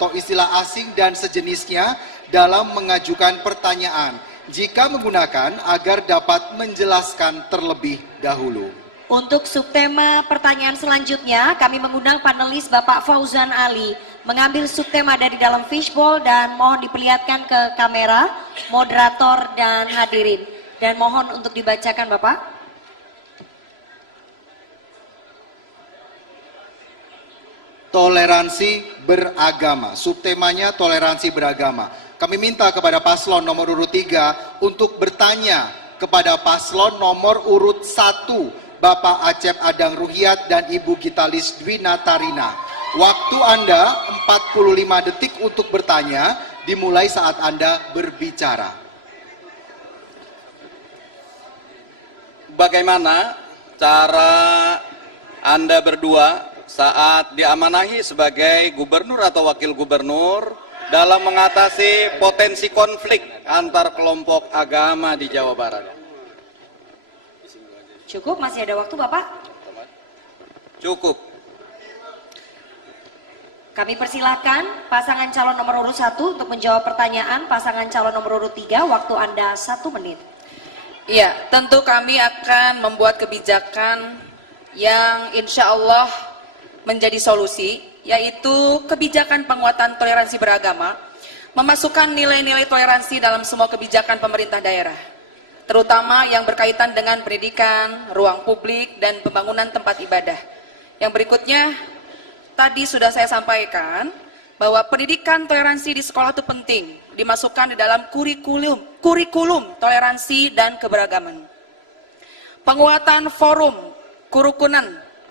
atau istilah asing dan sejenisnya dalam mengajukan pertanyaan. Jika menggunakan, agar dapat menjelaskan terlebih dahulu. Untuk subtema pertanyaan selanjutnya, kami mengundang panelis Bapak Fauzan Ali mengambil subtema dari dalam fishbowl dan mohon diperlihatkan ke kamera, moderator dan hadirin. Dan mohon untuk dibacakan Bapak. Toleransi beragama. Subtemanya toleransi beragama. Kami minta kepada paslon nomor urut 3 untuk bertanya kepada paslon nomor urut 1, Bapak Acep Adang Ruhiat dan Ibu Gitalis Dwi Natarina. Waktu Anda 45 detik untuk bertanya, dimulai saat Anda berbicara. Bagaimana cara Anda berdua saat diamanahi sebagai gubernur atau wakil gubernur dalam mengatasi potensi konflik antar kelompok agama di Jawa Barat? Cukup, masih ada waktu Bapak? Cukup. Kami persilahkan pasangan calon nomor urut 1 untuk menjawab pertanyaan pasangan calon nomor urut 3, waktu Anda 1 menit. Iya, tentu kami akan membuat kebijakan yang insya Allah menjadi solusi, yaitu kebijakan penguatan toleransi beragama, memasukkan nilai-nilai toleransi dalam semua kebijakan pemerintah daerah, terutama yang berkaitan dengan pendidikan, ruang publik, dan pembangunan tempat ibadah. Yang berikutnya, tadi sudah saya sampaikan bahwa pendidikan toleransi di sekolah itu penting, dimasukkan di dalam kurikulum toleransi dan keberagaman. Penguatan forum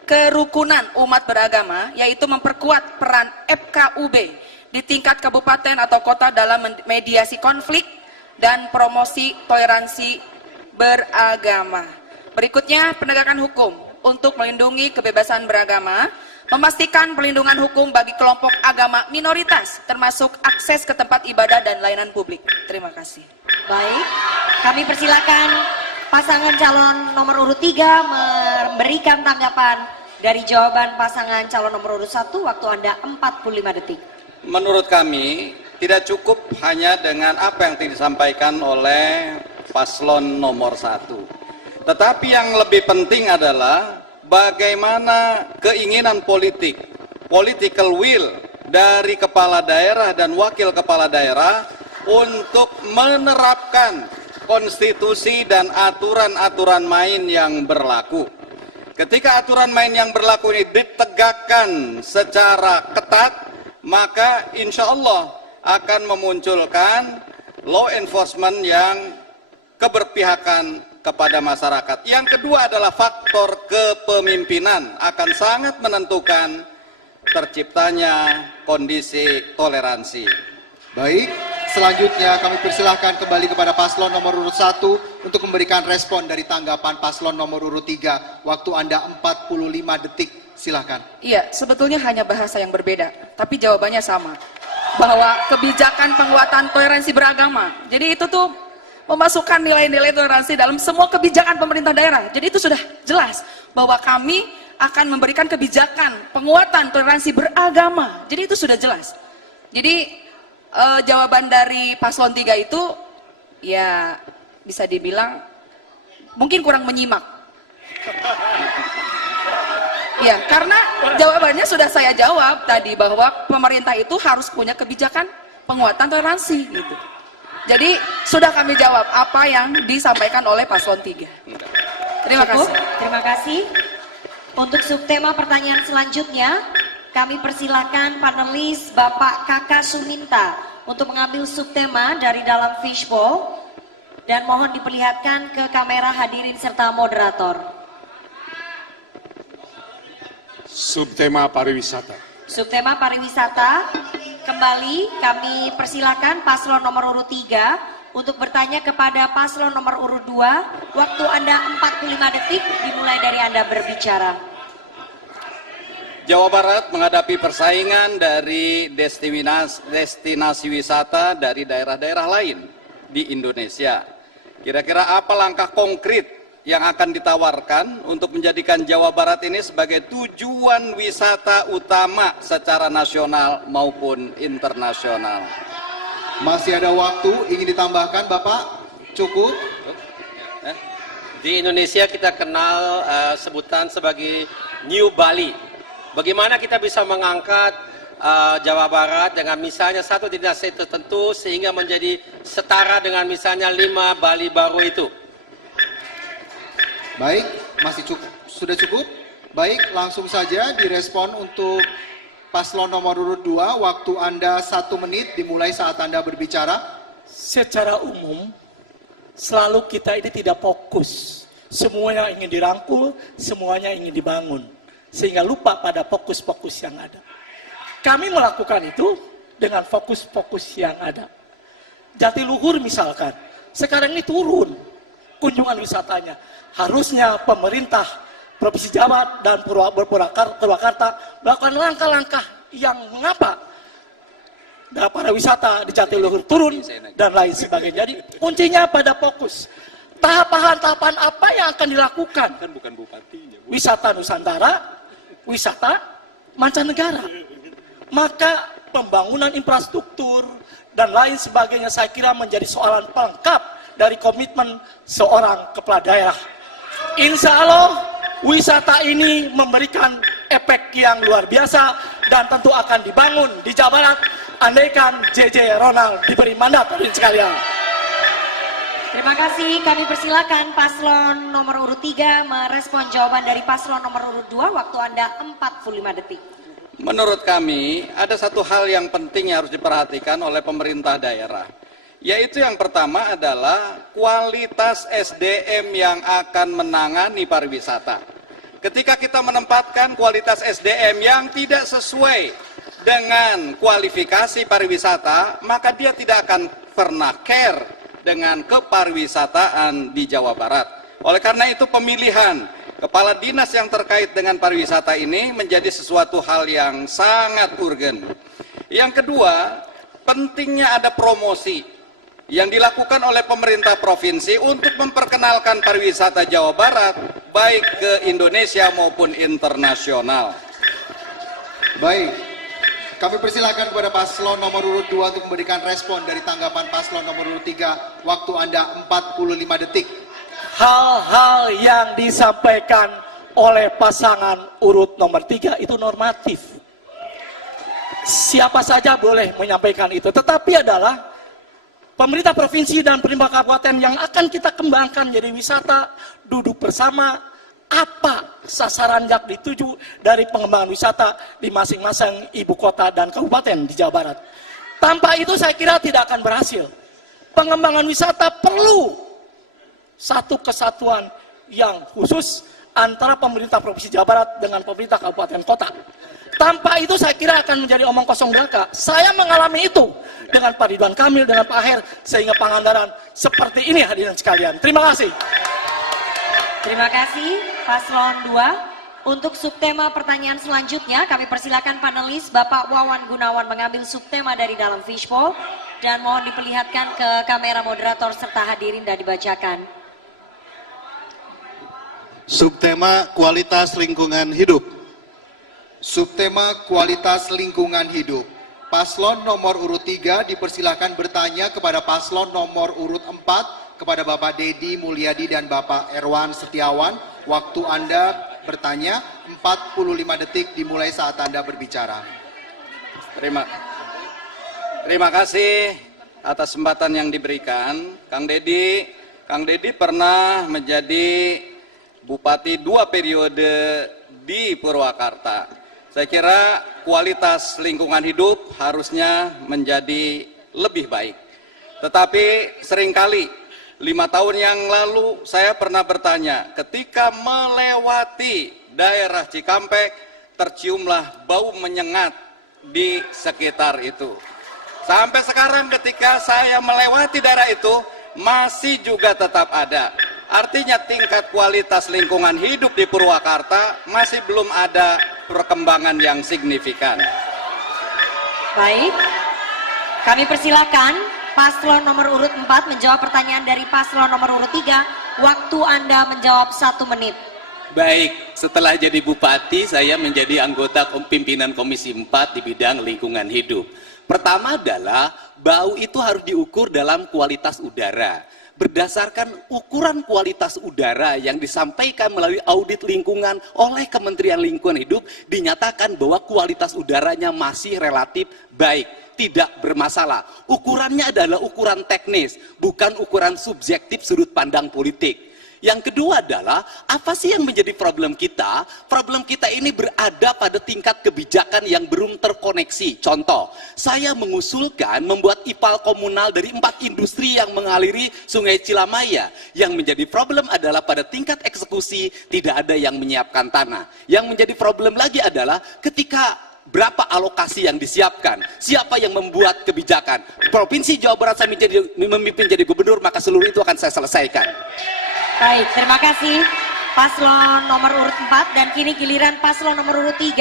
kerukunan umat beragama, yaitu memperkuat peran FKUB di tingkat kabupaten atau kota dalam mediasi konflik dan promosi toleransi beragama. Berikutnya, penegakan hukum untuk melindungi kebebasan beragama, memastikan perlindungan hukum bagi kelompok agama minoritas, termasuk akses ke tempat ibadah dan layanan publik. Terima kasih. Baik, kami persilakan pasangan calon nomor urut 3 memberikan tanggapan dari jawaban pasangan calon nomor urut 1, waktu Anda 45 detik. Menurut kami, tidak cukup hanya dengan apa yang disampaikan oleh paslon nomor 1. Tetapi yang lebih penting adalah bagaimana keinginan politik, political will dari kepala daerah dan wakil kepala daerah untuk menerapkan konstitusi dan aturan-aturan main yang berlaku. Ketika aturan main yang berlaku ini ditegakkan secara ketat, maka insya Allah akan memunculkan law enforcement yang keberpihakan kepada masyarakat. Yang kedua adalah faktor kepemimpinan akan sangat menentukan terciptanya kondisi toleransi. Baik, selanjutnya kami persilahkan kembali kepada paslon nomor urut 1 untuk memberikan respon dari tanggapan paslon nomor urut 3. Waktu Anda 45 detik, silahkan. Iya, sebetulnya hanya bahasa yang berbeda, tapi jawabannya sama. Bahwa kebijakan penguatan toleransi beragama, jadi itu tuh memasukkan nilai-nilai toleransi dalam semua kebijakan pemerintah daerah. Jadi itu sudah jelas bahwa kami akan memberikan kebijakan penguatan toleransi beragama. Jadi itu sudah jelas. Jadi jawaban dari paslon 3 itu ya bisa dibilang mungkin kurang menyimak. Ya, karena jawabannya sudah saya jawab tadi bahwa pemerintah itu harus punya kebijakan penguatan toleransi gitu. Jadi sudah kami jawab apa yang disampaikan oleh paslon 3. Terima kasih. Terima kasih. Untuk subtema pertanyaan selanjutnya, kami persilakan panelis Bapak Kakak Suminta untuk mengambil subtema dari dalam fishbowl dan mohon diperlihatkan ke kamera hadirin serta moderator. Subtema pariwisata. Subtema pariwisata, kembali kami persilakan paslon nomor urut 3 untuk bertanya kepada paslon nomor urut 2. Waktu Anda 45 detik dimulai dari Anda berbicara. Jawa Barat menghadapi persaingan dari destinasi wisata dari daerah-daerah lain di Indonesia. Kira-kira apa langkah konkret yang akan ditawarkan untuk menjadikan Jawa Barat ini sebagai tujuan wisata utama secara nasional maupun internasional. Masih ada waktu, ingin ditambahkan Bapak? Cukup? Di Indonesia kita kenal sebutan sebagai New Bali. Bagaimana kita bisa mengangkat Jawa Barat dengan misalnya satu destinasi tertentu sehingga menjadi setara dengan misalnya 5 Bali baru itu. Baik, masih cukup, sudah cukup? Baik, langsung saja direspon untuk paslon nomor urut 2, waktu Anda 1 menit dimulai saat Anda berbicara. Secara umum, selalu kita ini tidak fokus. Semuanya ingin dirangkul, semuanya ingin dibangun. Sehingga lupa pada fokus-fokus yang ada. Kami melakukan itu dengan fokus-fokus yang ada. Jatiluhur misalkan, sekarang ini turun kunjungan wisatanya. Harusnya pemerintah Provinsi Jawa dan Purwakarta melakukan langkah-langkah yang mengapa para wisata di Jatiluhur turun dan lain sebagainya. Jadi kuncinya pada fokus. Tahapan-tahapan apa yang akan dilakukan? Kan bukan bupatinya. Wisata Nusantara, wisata mancanegara. Maka pembangunan infrastruktur dan lain sebagainya saya kira menjadi soalan pelengkap dari komitmen seorang kepala daerah. Insya Allah wisata ini memberikan efek yang luar biasa dan tentu akan dibangun di Jawa Barat andaikan JJ Ronald diberi mandat oleh sekalian. Terima kasih, kami persilakan paslon nomor urut 3 merespon jawaban dari paslon nomor urut 2, waktu Anda 45 detik. Menurut kami, ada satu hal yang penting yang harus diperhatikan oleh pemerintah daerah. Yaitu yang pertama adalah kualitas SDM yang akan menangani pariwisata. Ketika kita menempatkan kualitas SDM yang tidak sesuai dengan kualifikasi pariwisata, maka dia tidak akan pernah care dengan kepariwisataan di Jawa Barat. Oleh karena itu pemilihan kepala dinas yang terkait dengan pariwisata ini menjadi sesuatu hal yang sangat urgen. Yang kedua, pentingnya ada promosi yang dilakukan oleh pemerintah provinsi untuk memperkenalkan pariwisata Jawa Barat baik ke Indonesia maupun internasional. Baik, kami persilakan kepada paslon nomor urut 2 untuk memberikan respon dari tanggapan paslon nomor urut 3, waktu Anda 45 detik. Hal-hal yang disampaikan oleh pasangan urut nomor 3 itu normatif. Siapa saja boleh menyampaikan itu, tetapi adalah pemerintah provinsi dan pemerintah kabupaten yang akan kita kembangkan jadi wisata, duduk bersama, apa sasaran yang dituju dari pengembangan wisata di masing-masing ibu kota dan kabupaten di Jawa Barat. Tanpa itu saya kira tidak akan berhasil. Pengembangan wisata perlu satu kesatuan yang khusus antara pemerintah provinsi Jawa Barat dengan pemerintah kabupaten kota. Tanpa itu saya kira akan menjadi omong kosong belaka. Saya mengalami itu dengan Pak Ridwan Kamil, dengan Pak Aher, sehingga Pangandaran seperti ini hadirin sekalian. Terima kasih. Terima kasih paslon 2. Untuk subtema pertanyaan selanjutnya kami persilakan panelis Bapak Wawan Gunawan mengambil subtema dari dalam fishbowl dan mohon diperlihatkan ke kamera moderator serta hadirin dan dibacakan. Subtema kualitas lingkungan hidup. Subtema kualitas lingkungan hidup. Paslon nomor urut 3 dipersilakan bertanya kepada paslon nomor urut 4 kepada Bapak Dedi Mulyadi dan Bapak Erwan Setiawan. Waktu Anda bertanya 45 detik dimulai saat Anda berbicara. Terima kasih atas kesempatan yang diberikan. Kang Dedi pernah menjadi bupati 2 periode di Purwakarta. Saya kira kualitas lingkungan hidup harusnya menjadi lebih baik. Tetapi seringkali 5 tahun yang lalu saya pernah bertanya, ketika melewati daerah Cikampek, terciumlah bau menyengat di sekitar itu. Sampai sekarang ketika saya melewati daerah itu, masih juga tetap ada. Artinya tingkat kualitas lingkungan hidup di Purwakarta masih belum ada perkembangan yang signifikan. Baik, kami persilakan paslon nomor urut 4 menjawab pertanyaan dari paslon nomor urut 3. Waktu Anda menjawab 1 menit. Baik, setelah jadi bupati, saya menjadi anggota pimpinan Komisi 4 di bidang lingkungan hidup. Pertama adalah, bau itu harus diukur dalam kualitas udara. Berdasarkan ukuran kualitas udara yang disampaikan melalui audit lingkungan oleh Kementerian Lingkungan Hidup, dinyatakan bahwa kualitas udaranya masih relatif baik, tidak bermasalah. Ukurannya adalah ukuran teknis, bukan ukuran subjektif sudut pandang politik. Yang kedua adalah, apa sih yang menjadi problem kita? Problem kita ini berada pada tingkat kebijakan yang belum terkoneksi. Contoh, saya mengusulkan membuat IPAL komunal dari 4 industri yang mengaliri Sungai Cilamaya. Yang menjadi problem adalah pada tingkat eksekusi tidak ada yang menyiapkan tanah. Yang menjadi problem lagi adalah ketika berapa alokasi yang disiapkan, siapa yang membuat kebijakan. Provinsi Jawa Barat saya memimpin jadi gubernur, maka seluruh itu akan saya selesaikan. Baik, terima kasih paslon nomor urut 4 dan kini giliran paslon nomor urut 3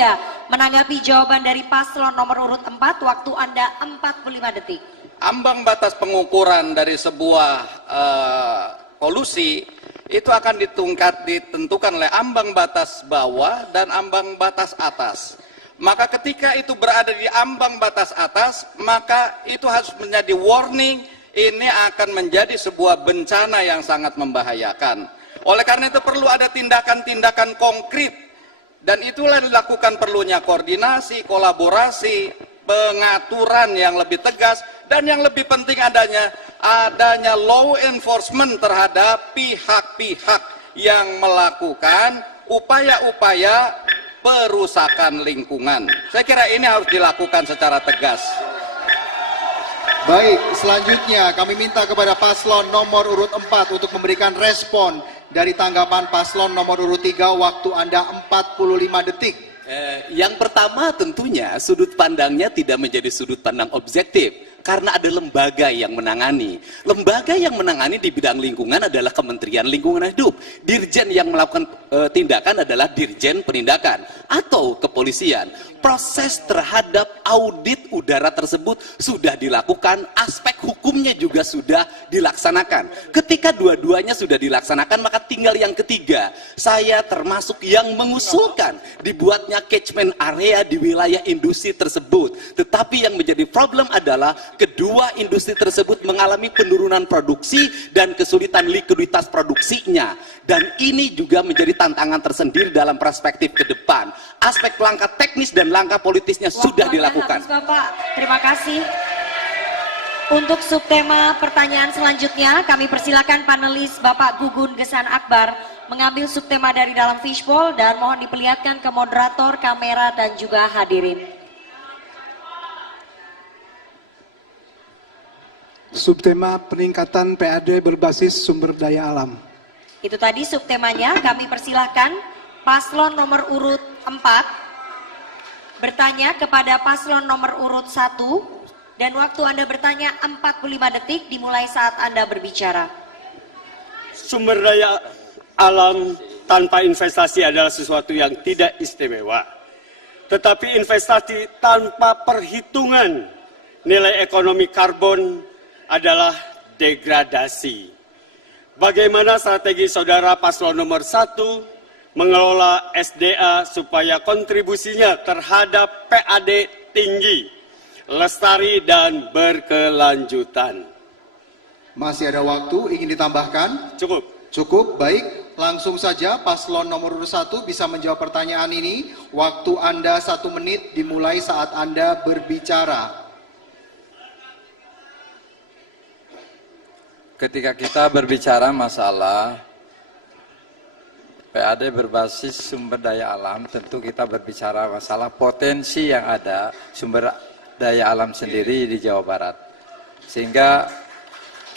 menanggapi jawaban dari paslon nomor urut 4. Waktu Anda 45 detik. Ambang batas pengukuran dari sebuah polusi itu akan ditentukan oleh ambang batas bawah dan ambang batas atas. Maka ketika itu berada di ambang batas atas, maka itu harus menjadi warning. Ini akan menjadi sebuah bencana yang sangat membahayakan. Oleh karena itu perlu ada tindakan-tindakan konkret. Dan itulah dilakukan perlunya koordinasi, kolaborasi, pengaturan yang lebih tegas. Dan yang lebih penting adanya law enforcement terhadap pihak-pihak yang melakukan upaya-upaya perusakan lingkungan. Saya kira ini harus dilakukan secara tegas. Baik, selanjutnya kami minta kepada paslon nomor urut 4 untuk memberikan respon dari tanggapan paslon nomor urut 3. Waktu Anda 45 detik. Yang pertama tentunya sudut pandangnya tidak menjadi sudut pandang objektif. Karena ada lembaga yang menangani. Lembaga yang menangani di bidang lingkungan adalah Kementerian Lingkungan Hidup. Dirjen yang melakukan tindakan adalah Dirjen Penindakan atau kepolisian. Proses terhadap audit udara tersebut sudah dilakukan, aspek hukumnya juga sudah dilaksanakan. Ketika dua-duanya sudah dilaksanakan, maka tinggal yang ketiga. Saya termasuk yang mengusulkan dibuatnya catchment area di wilayah industri tersebut. Tetapi yang menjadi problem adalah kedua industri tersebut mengalami penurunan produksi dan kesulitan likuiditas produksinya. Dan ini juga menjadi tantangan tersendiri dalam perspektif ke depan. Aspek langkah teknis dan langkah politisnya sudah dilakukan. Habis, Bapak. Terima kasih. Untuk subtema pertanyaan selanjutnya, kami persilakan panelis Bapak Gugun Gesan Akbar mengambil subtema dari dalam fishbowl dan mohon diperlihatkan ke moderator, kamera, dan juga hadirin. Subtema peningkatan PAD berbasis sumber daya alam. Itu tadi subtemanya, kami persilahkan paslon nomor urut 4 bertanya kepada paslon nomor urut 1 dan waktu Anda bertanya 45 detik dimulai saat Anda berbicara. Sumber daya alam tanpa investasi adalah sesuatu yang tidak istimewa. Tetapi investasi tanpa perhitungan nilai ekonomi karbon adalah degradasi. Bagaimana strategi saudara paslon nomor 1 mengelola SDA supaya kontribusinya terhadap PAD tinggi, lestari dan berkelanjutan? Masih ada waktu, ingin ditambahkan? Cukup. Cukup, baik. Langsung saja paslon nomor urut 1 bisa menjawab pertanyaan ini. Waktu Anda 1 menit dimulai saat Anda berbicara. Ketika kita berbicara masalah PAD berbasis sumber daya alam, tentu kita berbicara masalah potensi yang ada sumber daya alam sendiri di Jawa Barat. Sehingga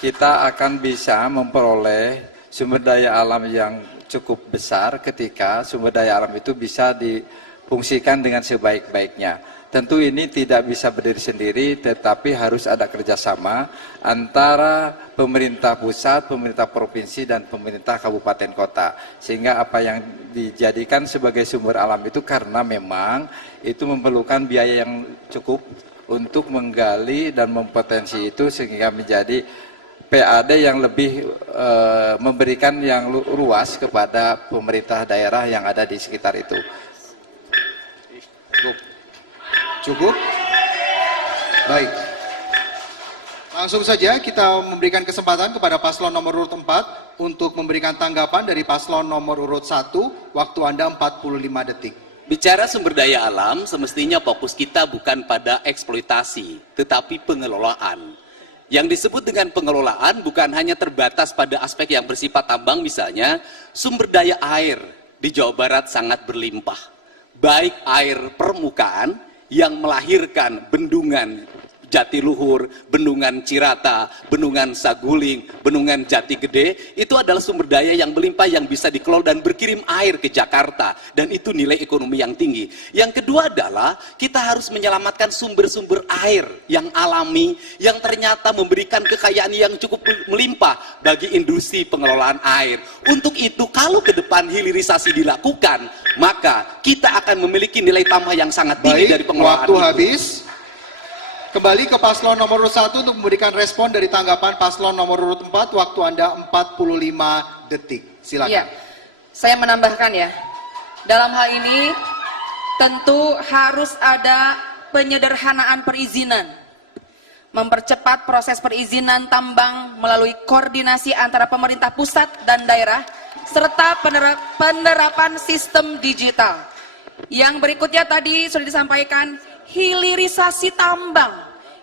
kita akan bisa memperoleh sumber daya alam yang cukup besar ketika sumber daya alam itu bisa difungsikan dengan sebaik-baiknya. Tentu ini tidak bisa berdiri sendiri, tetapi harus ada kerjasama antara pemerintah pusat, pemerintah provinsi, dan pemerintah kabupaten kota. Sehingga apa yang dijadikan sebagai sumber alam itu karena memang itu memerlukan biaya yang cukup untuk menggali dan mempotensi itu sehingga menjadi PAD yang lebih memberikan yang luas kepada pemerintah daerah yang ada di sekitar itu. Cukup? Baik. Langsung saja kita memberikan kesempatan kepada paslon nomor urut 4 untuk memberikan tanggapan dari paslon nomor urut 1. Waktu Anda 45 detik. Bicara sumber daya alam, semestinya fokus kita bukan pada eksploitasi, tetapi pengelolaan. Yang disebut dengan pengelolaan bukan hanya terbatas pada aspek yang bersifat tambang, misalnya sumber daya air di Jawa Barat sangat berlimpah. Baik air permukaan yang melahirkan bendungan Jatiluhur, Bendungan Cirata, Bendungan Saguling, Bendungan Jati Gede, itu adalah sumber daya yang melimpah yang bisa dikelola dan berkirim air ke Jakarta, dan itu nilai ekonomi yang tinggi. Yang kedua adalah kita harus menyelamatkan sumber-sumber air yang alami, yang ternyata memberikan kekayaan yang cukup melimpah bagi industri pengelolaan air. Untuk itu, kalau ke depan hilirisasi dilakukan, maka kita akan memiliki nilai tambah yang sangat tinggi dari pengelolaan waktu itu. habis. Kembali ke paslon nomor urut 1 untuk memberikan respon dari tanggapan paslon nomor urut 4. Waktu Anda 45 detik. Silakan. Iya, saya menambahkan ya. Dalam hal ini tentu harus ada penyederhanaan perizinan. Mempercepat proses perizinan tambang melalui koordinasi antara pemerintah pusat dan daerah, serta penerapan sistem digital. Yang berikutnya tadi sudah disampaikan, hilirisasi tambang,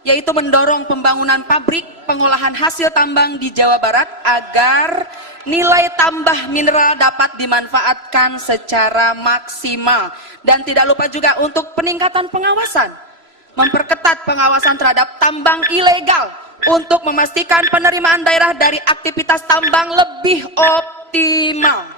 yaitu mendorong pembangunan pabrik pengolahan hasil tambang di Jawa Barat agar nilai tambah mineral dapat dimanfaatkan secara maksimal. Dan tidak lupa juga untuk peningkatan pengawasan, memperketat pengawasan terhadap tambang ilegal untuk memastikan penerimaan daerah dari aktivitas tambang lebih optimal.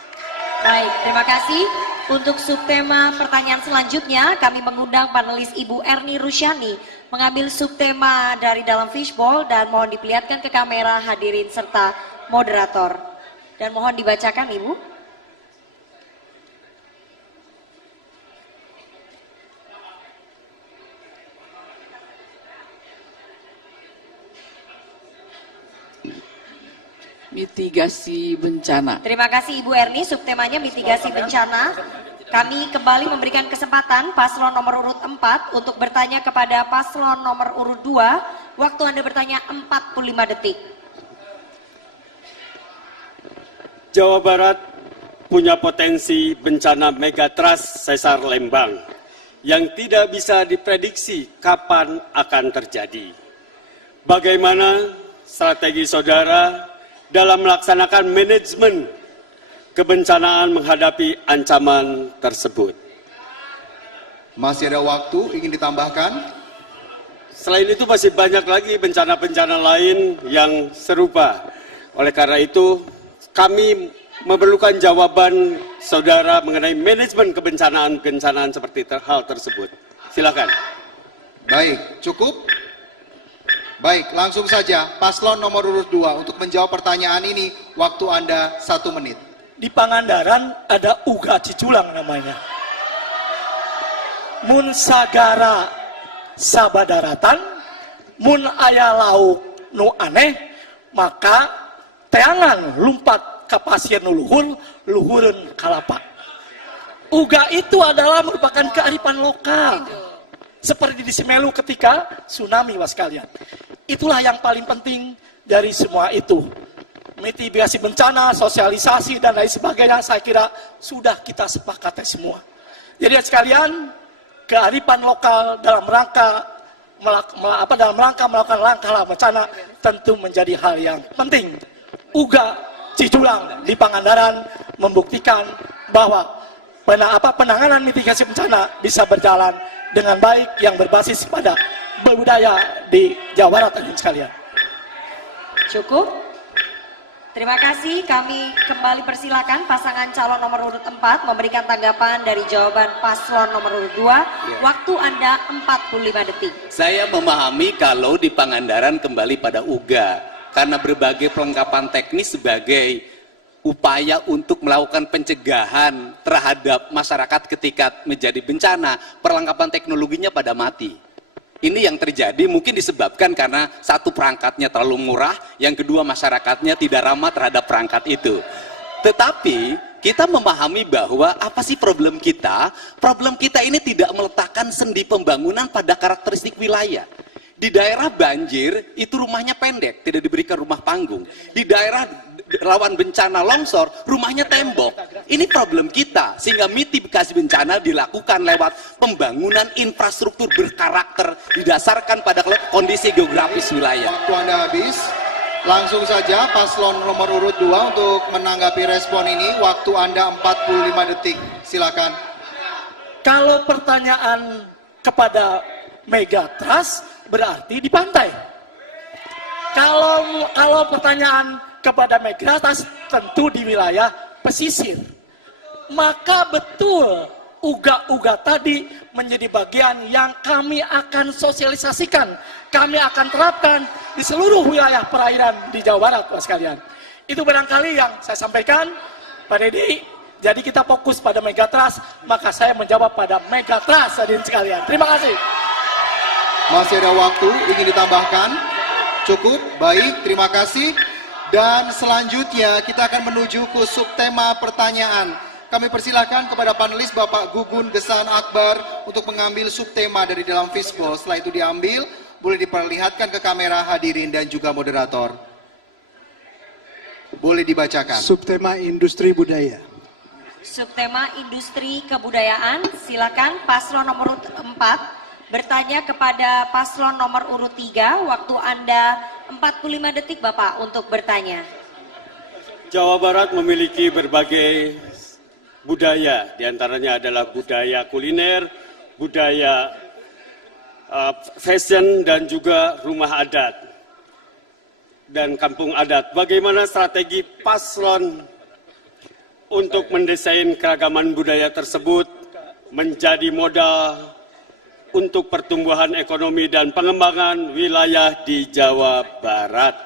Baik, terima kasih. Untuk subtema pertanyaan selanjutnya, kami mengundang panelis Ibu Erni Rusyani mengambil subtema dari dalam fishbowl dan mohon diperlihatkan ke kamera hadirin serta moderator. Dan mohon dibacakan Ibu. Mitigasi bencana. Terima kasih Ibu Erni, subtemanya mitigasi bencana. Kami kembali memberikan kesempatan paslon nomor urut 4 untuk bertanya kepada paslon nomor urut 2. Waktu Anda bertanya 45 detik. Jawa Barat punya potensi bencana megatrust sesar Lembang yang tidak bisa diprediksi kapan akan terjadi. Bagaimana strategi saudara dalam melaksanakan manajemen kebencanaan menghadapi ancaman tersebut? Masih ada waktu, ingin ditambahkan? Selain itu masih banyak lagi bencana-bencana lain yang serupa. Oleh karena itu, kami memerlukan jawaban saudara mengenai manajemen kebencanaan-kebencanaan seperti hal tersebut. Silakan. Baik, cukup? Baik, langsung saja paslon nomor urut 2 untuk menjawab pertanyaan ini. Waktu Anda 1 menit. Di Pangandaran ada Uga Ciculang namanya. Mun sagara sabadaratan, mun aya lauk nu aneh, maka teangan lumpat ka pasir nu luhur, luhureun kalapa. Uga itu adalah merupakan kearifan lokal. Seperti di Simelu ketika tsunami, was kalian. Itulah yang paling penting dari semua itu. Mitigasi bencana, sosialisasi, dan lain sebagainya, saya kira sudah kita sepakati semua. Jadi sekalian, kearifan lokal dalam rangka melakukan langkah bencana tentu menjadi hal yang penting. Uga Ciculang di Pangandaran membuktikan bahwa penanganan mitigasi bencana bisa berjalan dengan baik yang berbasis pada budaya di Jawa Barat dan sekalian. Cukup? Terima kasih, kami kembali persilakan pasangan calon nomor urut 4 memberikan tanggapan dari jawaban paslon nomor urut 2. Waktu Anda 45 detik. Saya memahami kalau di Pangandaran kembali pada UGA, karena berbagai perlengkapan teknis sebagai upaya untuk melakukan pencegahan terhadap masyarakat ketika menjadi bencana, perlengkapan teknologinya pada mati. Ini yang terjadi mungkin disebabkan karena satu, perangkatnya terlalu murah, yang kedua masyarakatnya tidak ramah terhadap perangkat itu. Tetapi kita memahami bahwa apa sih problem kita? Problem kita ini tidak meletakkan sendi pembangunan pada karakteristik wilayah. Di daerah banjir itu rumahnya pendek, tidak diberikan rumah panggung. Di daerah rawan bencana longsor, rumahnya tembok. Ini problem kita, sehingga mitigasi bencana dilakukan lewat pembangunan infrastruktur berkarakter didasarkan pada kondisi geografis wilayah. Waktu Anda habis. Langsung saja paslon nomor urut 2 untuk menanggapi respon ini. Waktu Anda 45 detik. Silakan. Kalau pertanyaan kepada Megatrust berarti di pantai. Kalau pertanyaan kepada Megatrust tentu di wilayah pesisir. Maka betul uga-uga tadi menjadi bagian yang kami akan sosialisasikan, kami akan terapkan di seluruh wilayah perairan di Jawa Barat, Pak sekalian. Itu barangkali yang saya sampaikan, Pak Deddy. Jadi kita fokus pada Megatrust, maka saya menjawab pada Megatrust, hadirin sekalian. Terima kasih. Masih ada waktu, ingin ditambahkan? Cukup, baik, terima kasih. Dan selanjutnya kita akan menuju ke subtema pertanyaan. Kami persilahkan kepada panelis Bapak Gugun Gesan Akbar untuk mengambil subtema dari dalam fishbowl. Setelah itu diambil, boleh diperlihatkan ke kamera hadirin dan juga moderator. Boleh dibacakan. Subtema industri budaya. Subtema industri kebudayaan, silakan paslon nomor 4 bertanya kepada paslon nomor urut 3, waktu Anda 45 detik Bapak untuk bertanya. Jawa Barat memiliki berbagai budaya, diantaranya adalah budaya kuliner, budaya fashion, dan juga rumah adat dan kampung adat. Bagaimana strategi paslon untuk mendesain keragaman budaya tersebut menjadi modal untuk pertumbuhan ekonomi dan pengembangan wilayah di Jawa Barat?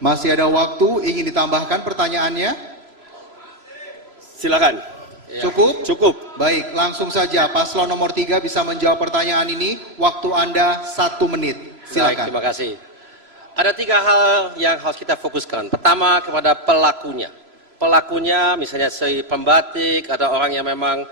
Masih ada waktu, ingin ditambahkan pertanyaannya? Silakan. Cukup? Cukup. Baik, langsung saja paslon nomor 3 bisa menjawab pertanyaan ini. Waktu Anda 1 menit. Silakan. Baik, terima kasih. Ada 3 hal yang harus kita fokuskan. Pertama, kepada pelakunya. Pelakunya misalnya si pembatik, ada orang yang memang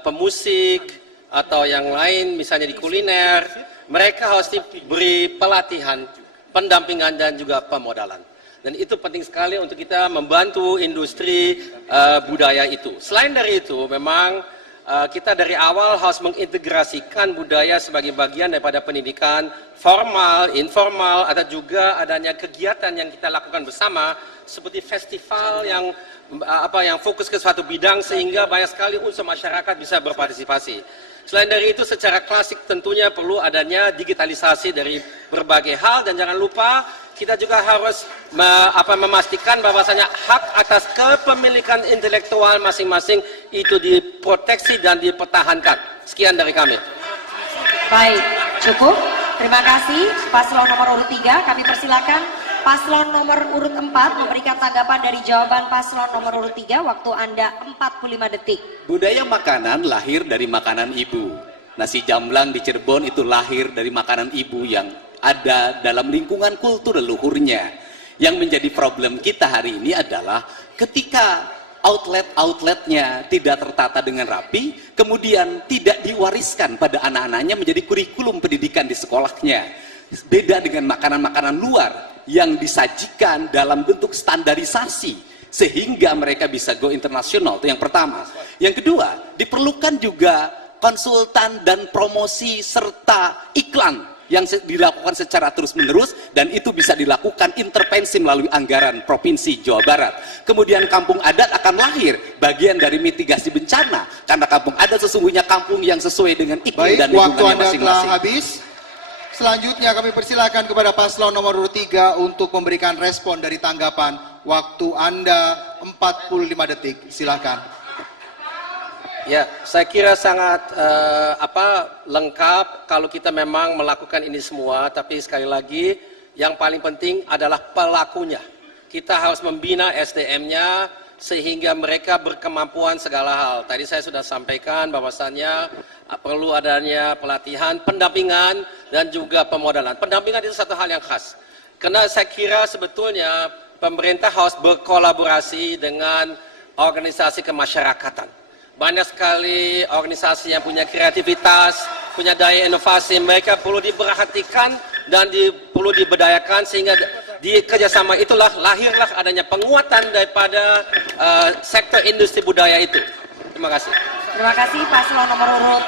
pemusik, atau yang lain misalnya di kuliner, mereka harus diberi pelatihan, pendampingan, dan juga pemodalan. Dan itu penting sekali untuk kita membantu industri budaya itu. Selain dari itu, memang kita dari awal harus mengintegrasikan budaya sebagai bagian daripada pendidikan formal, informal, ada juga adanya kegiatan yang kita lakukan bersama, seperti festival yang fokus ke suatu bidang, sehingga banyak sekali unsur masyarakat bisa berpartisipasi. Selain dari itu, secara klasik tentunya perlu adanya digitalisasi dari berbagai hal, dan jangan lupa kita juga harus memastikan bahwasanya hak atas kepemilikan intelektual masing-masing itu diproteksi dan dipertahankan. Sekian dari kami. Baik, cukup. Terima kasih paslon nomor urut 3. Kami persilakan paslon nomor urut 4 memberikan tanggapan dari jawaban paslon nomor urut 3. Waktu Anda 45 detik. Budaya makanan lahir dari makanan ibu. Nasi jamblang di Cirebon itu lahir dari makanan ibu yang ada dalam lingkungan kultur leluhurnya. Yang menjadi problem kita hari ini adalah ketika outlet-outletnya tidak tertata dengan rapi, kemudian tidak diwariskan pada anak-anaknya menjadi kurikulum pendidikan di sekolahnya. Beda dengan makanan-makanan luar yang disajikan dalam bentuk standarisasi, sehingga mereka bisa go internasional. Itu yang pertama. Yang kedua, diperlukan juga konsultan dan promosi serta iklan yang dilakukan secara terus-menerus, dan itu bisa dilakukan intervensi melalui anggaran Provinsi Jawa Barat. Kemudian kampung adat akan lahir, bagian dari mitigasi bencana, karena kampung adat sesungguhnya kampung yang sesuai dengan iklim dan lingkungannya masing-masing. Waktu Anda telah habis. Selanjutnya kami persilakan kepada paslon nomor urut 3 untuk memberikan respon dari tanggapan. Waktu Anda 45 detik. Silakan. Ya, saya kira sangat lengkap kalau kita memang melakukan ini semua, tapi sekali lagi yang paling penting adalah pelakunya. Kita harus membina SDM-nya sehingga mereka berkemampuan segala hal. Tadi saya sudah sampaikan bahwasannya perlu adanya pelatihan, pendampingan, dan juga pemodalan. Pendampingan itu satu hal yang khas. Karena saya kira sebetulnya pemerintah harus berkolaborasi dengan organisasi kemasyarakatan. Banyak sekali organisasi yang punya kreativitas, punya daya inovasi, mereka perlu diperhatikan dan perlu diberdayakan sehingga di kerjasama itulah lahirlah adanya penguatan daripada sektor industri budaya itu. Terima kasih. Terima kasih paslon nomor urut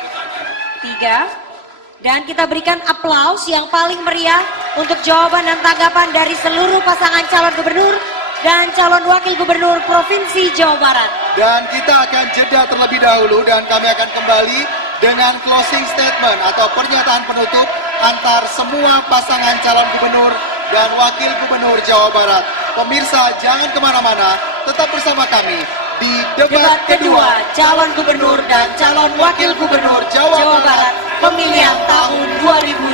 3. Dan kita berikan aplaus yang paling meriah untuk jawaban dan tanggapan dari seluruh pasangan calon gubernur dan calon wakil gubernur Provinsi Jawa Barat. Dan kita akan jeda terlebih dahulu dan kami akan kembali dengan closing statement atau pernyataan penutup antar semua pasangan calon gubernur dan wakil gubernur Jawa Barat. Pemirsa jangan kemana-mana, tetap bersama kami di debat kedua calon gubernur dan calon wakil gubernur Jawa Barat pemilihan tahun 2019.